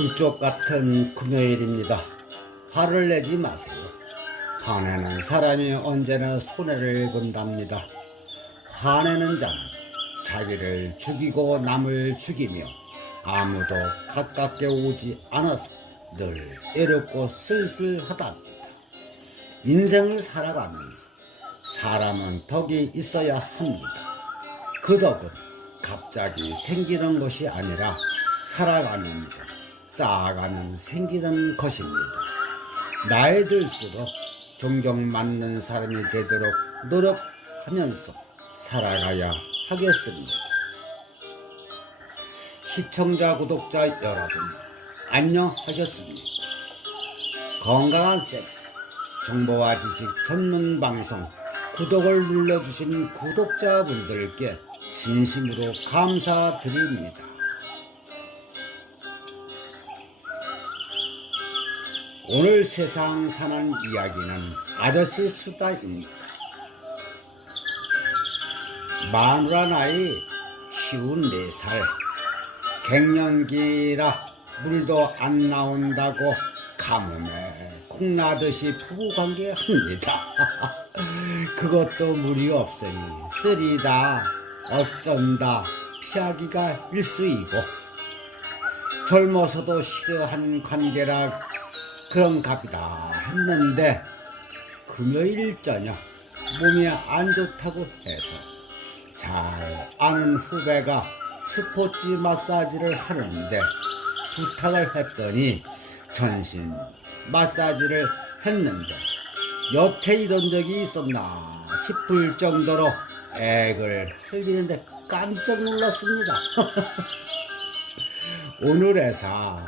금쪽 같은 금요일입니다. 화를 내지 마세요. 화내는 사람이 언제나 손해를 본답니다. 화내는 자는 자기를 죽이고 남을 죽이며 아무도 가깝게 오지 않아서 늘 애롭고 쓸쓸하답니다. 인생을 살아가면서 사람은 덕이 있어야 합니다. 그 덕은 갑자기 생기는 것이 아니라 살아가면서 쌓아가는 생기는 것입니다. 나이 들수록 맞는 사람이 되도록 노력하면서 살아가야 하겠습니다. 시청자, 구독자 여러분, 안녕하셨습니까? 건강한 섹스, 정보와 지식 전문 방송, 구독을 눌러주신 구독자분들께 진심으로 감사드립니다. 오늘 세상 사는 이야기는 아저씨 수다입니다. 마누라 나이 쉬운 네살 갱년기라 물도 안 나온다고 가뭄에 콩나듯이 부부관계 합니다. 그것도 물이 없으니 쓰리다 어쩐다 피하기가 일수이고 젊어서도 싫어한 관계라 그런 값이다 했는데 금요일 저녁 몸이 안 좋다고 해서 잘 아는 후배가 스포츠 마사지를 하는데 부탁을 했더니 전신 마사지를 했는데 여태 이런 적이 있었나 싶을 정도로 액을 흘리는데 깜짝 놀랐습니다. 오늘에서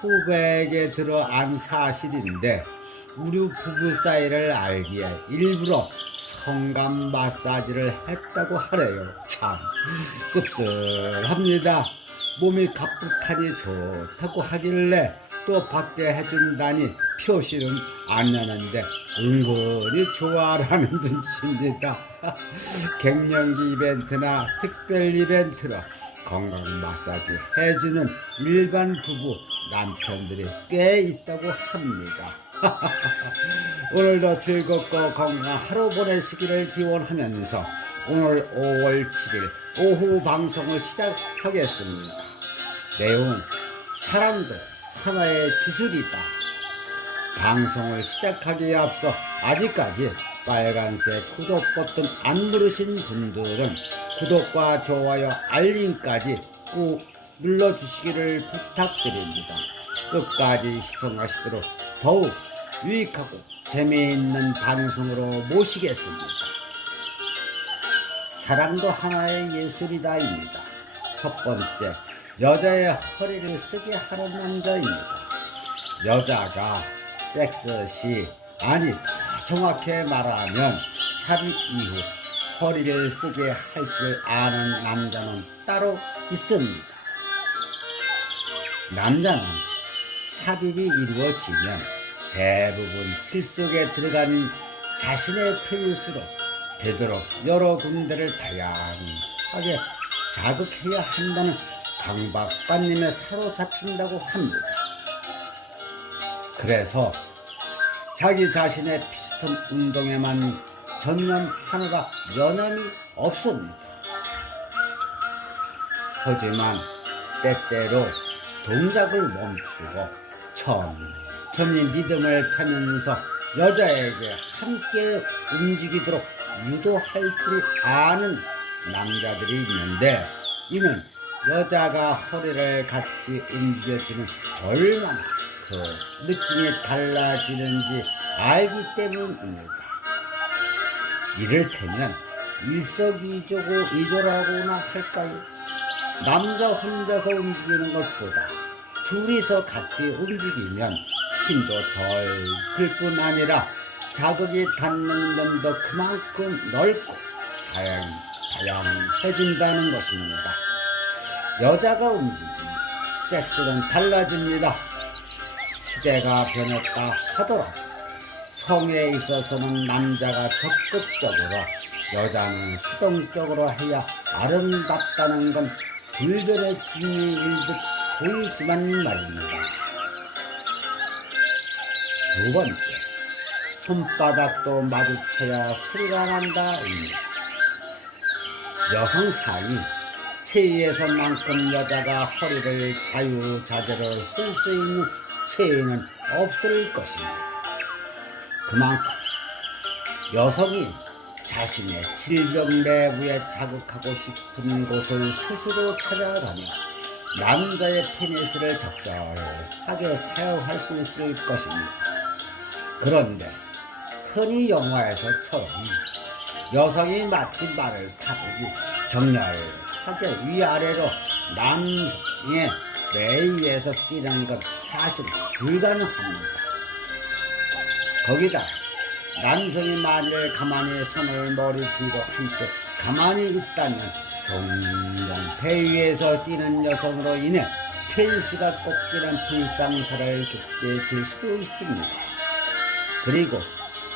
후배에게 들어 안 사실인데 우리 부부 사이를 알기에 일부러 성감 마사지를 했다고 하래요. 참 씁쓸합니다. 몸이 가뿐하니 좋다고 하길래 또 받게 해준다니 표시는 안 나는데 은근히 좋아라는 눈치입니다. 갱년기 이벤트나 특별 이벤트로 건강 마사지 해주는 일반 부부 남편들이 꽤 있다고 합니다. 오늘도 즐겁고 건강한 하루 보내시기를 기원하면서 오늘 5월 7일 오후 방송을 시작하겠습니다. 내용은 사랑도 하나의 기술이다. 방송을 시작하기에 앞서 아직까지 빨간색 구독 버튼 안 누르신 분들은 구독과 좋아요, 알림까지 꾹 눌러주시기를 부탁드립니다. 끝까지 시청하시도록 더욱 유익하고 재미있는 방송으로 모시겠습니다. 사랑도 하나의 예술이다입니다. 첫 번째, 여자의 허리를 쓰게 하는 남자입니다. 여자가 섹스 시, 아니, 더 정확히 말하면 삽입 이후 허리를 쓰게 할 줄 아는 남자는 따로 있습니다. 남자는 삽입이 이루어지면 대부분 질 속에 들어간 자신의 페니스로 되도록 여러 군데를 다양하게 자극해야 한다는 강박관념에 사로잡힌다고 합니다. 그래서 자기 자신의 피스톤 운동에만 전념하느라 연연이 없습니다. 하지만 때때로 동작을 멈추고 천천히 리듬을 타면서 여자에게 함께 움직이도록 유도할 줄 아는 남자들이 있는데 이는 여자가 허리를 같이 움직여주면 얼마나 그 느낌이 달라지는지 알기 때문입니다. 이를테면 일석이조고 이조라고나 할까요? 남자 혼자서 움직이는 것보다 둘이서 같이 움직이면 힘도 덜 들 뿐 아니라 자극이 닿는 면도 그만큼 넓고 다양, 다양해진다는 것입니다. 여자가 움직이면 섹스는 달라집니다. 시대가 변했다 하더라도 성에 있어서는 남자가 적극적으로 여자는 수동적으로 해야 아름답다는 건 불변의 진리일 듯 보이지만 말입니다. 두 번째, 손바닥도 마주쳐야 소리가 난다입니다. 여성 사이 체위에서만큼 여자가 허리를 자유자재로 쓸 수 있는 체위는 없을 것입니다. 그만큼 여성이 자신의 질병 내부에 자극하고 싶은 곳을 스스로 찾아가며 남자의 페니스를 적절하게 사용할 수 있을 것입니다. 그런데 흔히 영화에서처럼 여성이 마치 말을 타듯이 격렬하게 위아래로 남성의 배 위에서 뛰는 것 사실 불가능합니다. 거기다 남성이 만일 가만히 손을 머리 뒤로 한쪽 가만히 있다면 배 위에서 뛰는 여성으로 인해 펜스가 꺾이는 불상사를 겪게 될 수도 있습니다. 그리고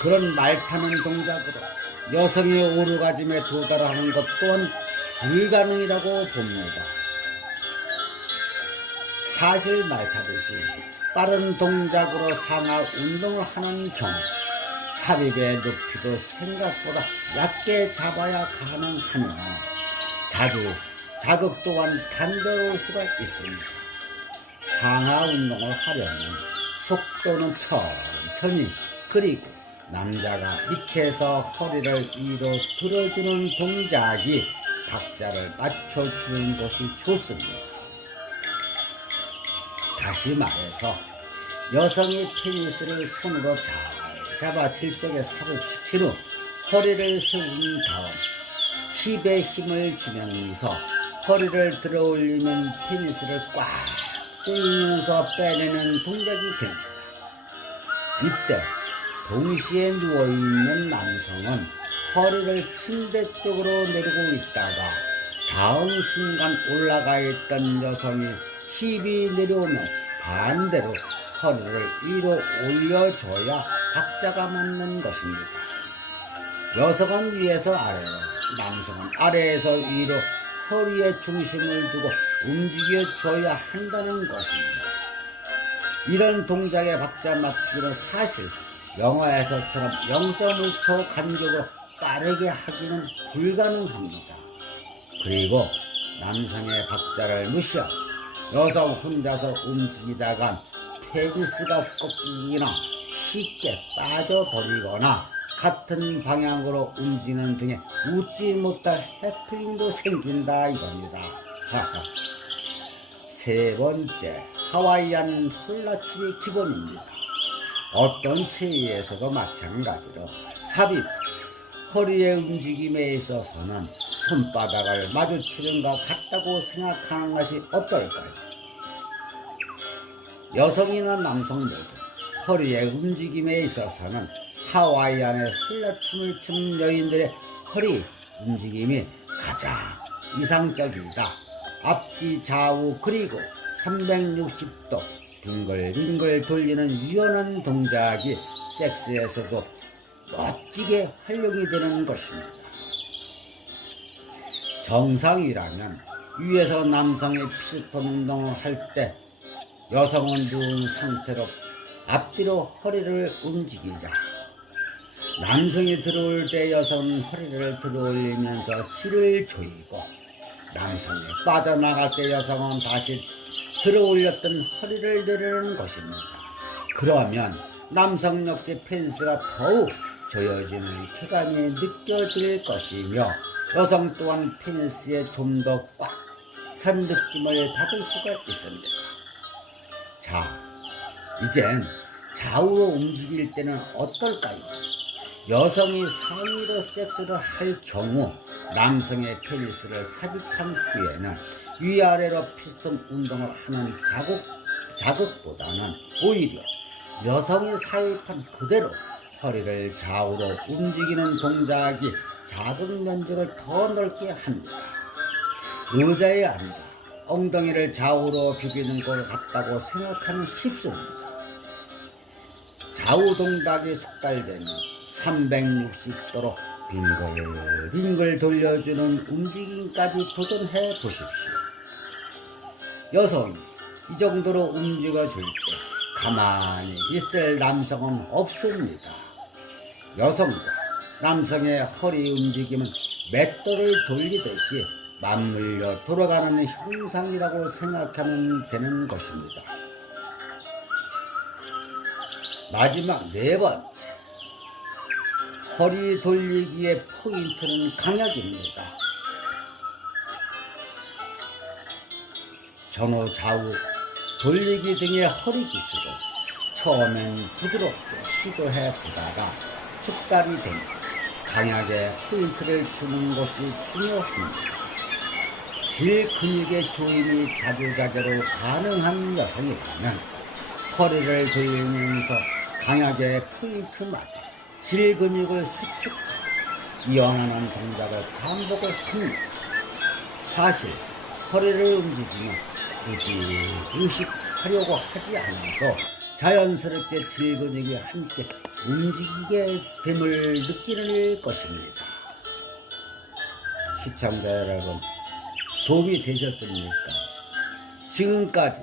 그런 말 타는 동작으로 여성의 오르가즘에 도달하는 것 또한 불가능이라고 봅니다. 사실 말 타듯이 빠른 동작으로 상하 운동을 하는 경우 삽입의 높이도 생각보다 얕게 잡아야 가능하며 자주 자극 또한 단대로 올 수가 있습니다. 상하 운동을 하려면 속도는 천천히 그리고 남자가 밑에서 허리를 위로 들어주는 동작이 박자를 맞춰주는 것이 좋습니다. 다시 말해서 여성이 페니스를 손으로 잘 잡아 삽을 시킨 후 허리를 세운 다음 힙에 힘을 주면서 허리를 들어 올리면 페니스를 꽉 조이면서 빼내는 동작이 됩니다. 이때 동시에 누워있는 남성은 허리를 침대 쪽으로 내리고 있다가 다음 순간 올라가 있던 여성이 힙이 내려오면 반대로 허리를 위로 올려줘야 박자가 맞는 것입니다. 여성은 위에서 아래로, 남성은 아래에서 위로 허리에 중심을 두고 움직여줘야 한다는 것입니다. 이런 동작의 박자 맞추기는 사실 영화에서처럼 영서물초 간격으로 빠르게 하기는 불가능합니다. 그리고 남성의 박자를 무시하고 여성 혼자서 움직이다간 페니스가 꺾이거나 쉽게 빠져버리거나 같은 방향으로 움직이는 등의 웃지 못할 해프닝도 생긴다 이겁니다. 세 번째, 하와이안 홀라춤이 기본입니다. 어떤 체위에서도 마찬가지로 삽입, 허리의 움직임에 있어서는 손바닥을 마주치는 것 같다고 생각하는 것이 어떨까요? 여성이나 남성들도 허리의 움직임에 있어서는 하와이안의 훌라춤을 추는 여인들의 허리 움직임이 가장 이상적이다. 앞뒤 좌우 그리고 360도 빙글빙글 돌리는 유연한 동작이 섹스에서도 멋지게 활용이 되는 것입니다. 정상이라면 위에서 남성의 피스톤 운동을 할 때 여성은 누운 상태로 앞뒤로 허리를 움직이자 남성이 들어올 때 여성은 허리를 들어올리면서 치를 조이고 남성이 빠져나갈 때 여성은 다시 들어올렸던 허리를 내리는 것입니다. 그러면 남성 역시 펜스가 더욱 조여지는 쾌감이 느껴질 것이며 여성 또한 페니스에 좀 더 꽉 찬 느낌을 받을 수가 있습니다. 자, 이젠 좌우로 움직일 때는 어떨까요? 여성이 상의로 섹스를 할 경우 남성의 페니스를 삽입한 후에는 위아래로 피스톤 운동을 하는 자극, 자극보다는 오히려 여성이 삽입한 그대로 허리를 좌우로 움직이는 동작이 자극 면적을 더 넓게 합니다. 의자에 앉아 엉덩이를 좌우로 비비는 것 같다고 생각하면 쉽습니다. 좌우 동작이 속달되면 360도로 빙글빙글 돌려주는 움직임까지 도전해 보십시오. 여성이 이 정도로 움직여줄 때 가만히 있을 남성은 없습니다. 여성과 남성의 허리 움직임은 맷돌을 돌리듯이 맞물려 돌아가는 형상이라고 생각하면 되는 것입니다. 마지막 네 번째. 허리 돌리기의 포인트는 강약입니다. 전후 좌우 돌리기 등의 허리 기술을 처음엔 부드럽게 시도해 보다가 숙달이 되면 강하게 포인트를 주는 것이 중요합니다. 질 근육의 조임이 자주자재로 가능한 여성이라면 허리를 돌리면서 강하게 포인트마다 질 근육을 수축하고 이완하는 동작을 반복을 합니다. 사실 허리를 움직이면 굳이 의식하려고 하지 않아도 자연스럽게 질 근육이 함께 움직이게 됨을 느끼는 것입니다. 시청자 여러분, 도움이 되셨습니까? 지금까지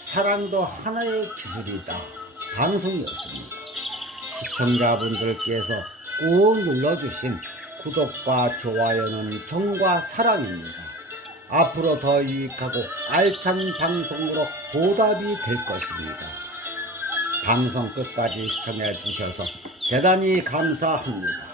사랑도 하나의 기술이다 방송이었습니다. 시청자분들께서 꼭 눌러주신 구독과 좋아요는 정과 사랑입니다. 앞으로 더 유익하고 알찬 방송으로 보답이 될 것입니다. 방송 끝까지 시청해 주셔서 대단히 감사합니다.